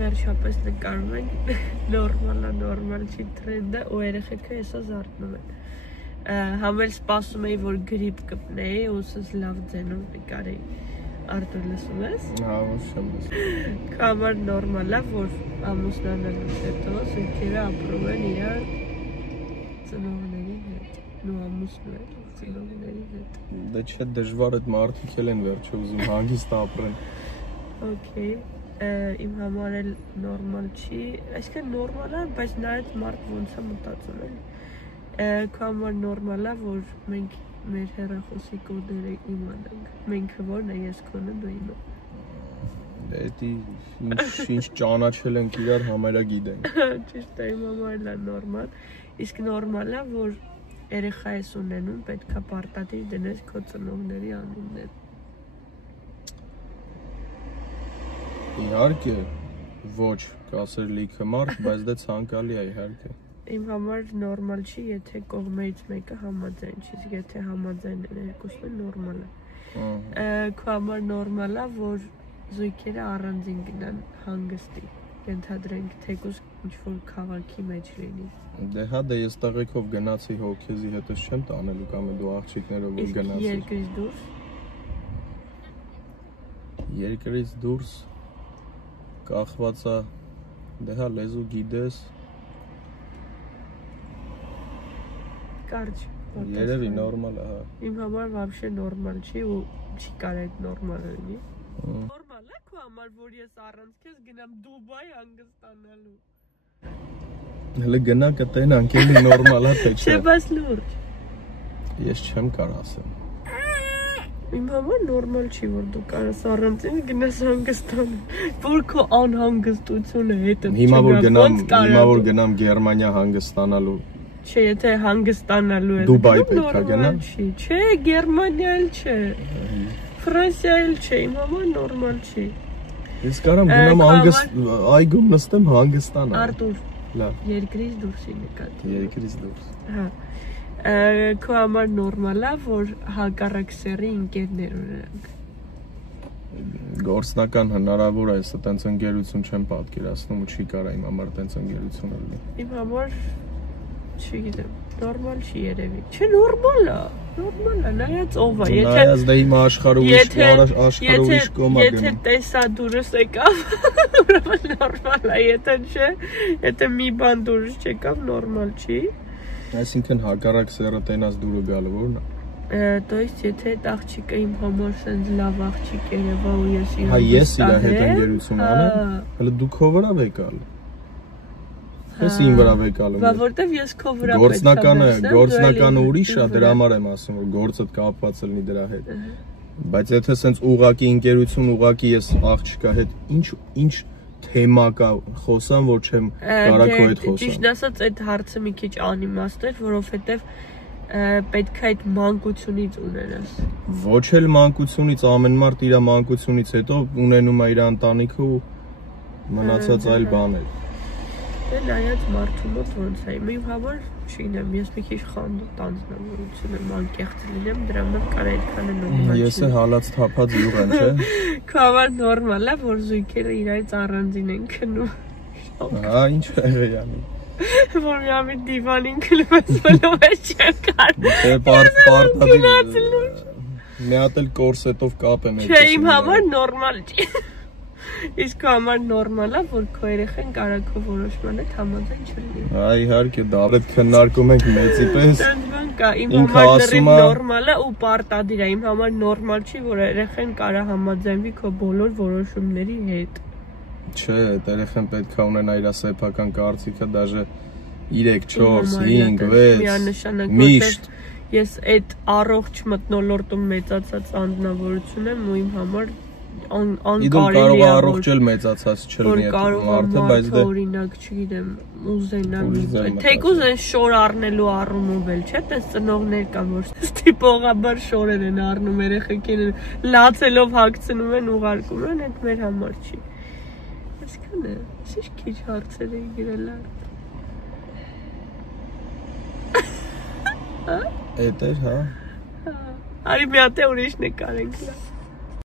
վերջապես նկարում ենք նորմալ չի տրենդը ու երեխեքը հեսա զարթնում են համ էլ սպասում էի որ գրիպ կպնեի ու սս լավ ձենով նկարեի Արտուր լսում ես? Հա, ոչ չեմ լսում Քո համար նորմալ է որ ամուսնանալուց հետո զույգերը ապրում են իրար ծնողների հետ ու ամուսնու են ծնողների հետ Դե չէ դժվար այդ մարդիկ էլ են վերջը ուզում հանգիստ ապրեն Okay իմ համար էլ նորմալ չի այսինքն նորմալ է բայց նայած մարդ ոնց է մտածում էլի քո համար նորմալ է որ մենք մեր հեռախոսի կոդերը իմանանք մենքը որն է ես քոնը դու իմը Դե ինչ ճանաչել ենք իրար համարյա գիտենք Ճիշտ է իմ համար էլ է նորմալ իսկ նորմալ է որ երեխա ես ունենում պետք է պարտադիր դնես քո ծնողների անունները Իհարկե ոչ կասեր լիքը մարդ բայց դե ցանկալի է իհարկե Իմ համար նորմալ չի եթե կողմերից մեկը համաձայն չի իսկ եթե համաձայն են երկուսն նորմալ է Քո համար նորմալ է որ զույգերը առանձին գնան հանգստի ենթադրենք թեկուզ ինչ-որ քաղաքի մեջ լինի Դե հա դե ես տղեկով գնացի հոգեզի հետս չեմ տանելու կամ դու աղջիկներով որ գնացի Երկրից դուրս կախված է դե հա լեզու գիտես Կարճ Երևի նորմալ է հա Իմ համար вообще նորմալ չի ու չի կարող այդ նորմալ լինի Նորմալ է քո համար որ ես առանց քեզ գնամ Դուբայ հանգստանալու Հələ գնա կտենանք էլի նորմալ է թե չէ Չէ բայց լուրջ Ես չեմ կարող ասեմ Իմ համար նորմալ չի որ դու կարաս առանցին գնաս հանգստանալ որ քո անհանգստությունը հետը Հիմա որ գնամ Գերմանիա հանգստանալու Չէ եթե հանգստանալու ես Դուբայ պետք է գնամ Չէ Գերմանիա էլ չէ Ֆրանսիա էլ չէ իմ համար նորմալ չի Ես կարամ գնամ այգում նստեմ հանգստանալ Արտուր Լավ Երկրից դուրսի նկատի Երկրից դուրս Հա Քո համար նորմալ է որ հակառակ սեռի ընկերներ ունենանք Գործնական հնարավոր է ես այտենց ընկերություն չեմ պատկերացնում ու չի կարա իմ համար այտենց ընկերություն լինի Իմ համար չգիտեմ նորմալ չի երևի Չէ նորմալ է նայած ով է Նայած դե հիմա աշխարհը ուրիշ կոմ է Եթե տեսա դուրս եկավ ուրեմն նորմալ է եթե չէ եթե մի բան դուրս չեկավ նորմալ չի Այսինքն հակառակ սեռը տենաս դուրը գալը որն է То есть եթե այդ աղջիկը իմ համար սենց լավ աղջիկ երևա ու ես իրան Հա ես իր հետ ընկերություն անեմ հələ դու քո վրա եկալ Ես իմ վրա եկալու Բա որտեվ ես քո վրա Գործնականը ուրիշ է դրա համար եմ ասում որ գործդ կապված լինի դրա հետ Բայց եթե սենց ուղակի ընկերություն ուղակի ես աղջիկա հետ ինչ թեմա կա խոսամ որ չեմ կարա քո հետ խոսամ Ճիշտ ասած այդ հարցը մի քիչ անիմաստ է որովհետև պետք է այդ մանկությունից ունենաս Ոչ էլ մանկությունից ամեն մարդ իր մանկությունից հետո ունենում է իր ընտանիքը ու մնացած այլ բաներ Դե նայած մարդու մոտ ոնց է իմ համար չգիտեմ ես մի քիչ խանդոտ անձնավորություն եմ անկեղծ լինեմ դրա մոտ կարա այդքան էլ նորմալ Ես է հալած թափած յուղ եմ չէ Քո համար նորմալ է որ զույգերը իրարից առանձին են քնում Հա ինչ է յանի Որ մի դիվանին քնում ես վլով է չեմ կարող Չէ պարտադիր Մի հատ էլ կորսետով կապ են Չէ իմ համար նորմալ չի Իսկ քո համար նորմալ է որ քո երեխան կարա քո որոշման հետ համաձայն չլինի Հա իհարկե դա այդ քննարկում ենք մեծի պես Իմ համար լրիվ նորմալ է ու պարտադիր է իմ համար նորմալ չի որ երեխան կարա համաձայնվի քո բոլոր որոշումների հետ Չէ երեխան պետք է ունենա իր սեփական կարծիքը դաժե 3, 4, 5, 6 միշտ Ես այդ առողջ մթնոլորտում մեծացած անձնավորություն եմ ու իմ համար Կարող է առողջ էլ մեծացած չլինի այդ մարդը, բայց դե օրինակ չգիտեմ, ուզենալ թեկուզ այն շոր առնելու առումով էլ չէ, տես ծնողներ կան, որ ստիպողաբար շորեր են առնում երեխեքին, լացելով հագցնում են, ուղարկում են, այդ մեր համար չի։ Այսքան է, ինչ քիչ հարցեր էի գրել Էդ էր, հա։ Արի մի հատ ուրիշ նկարենք լավ։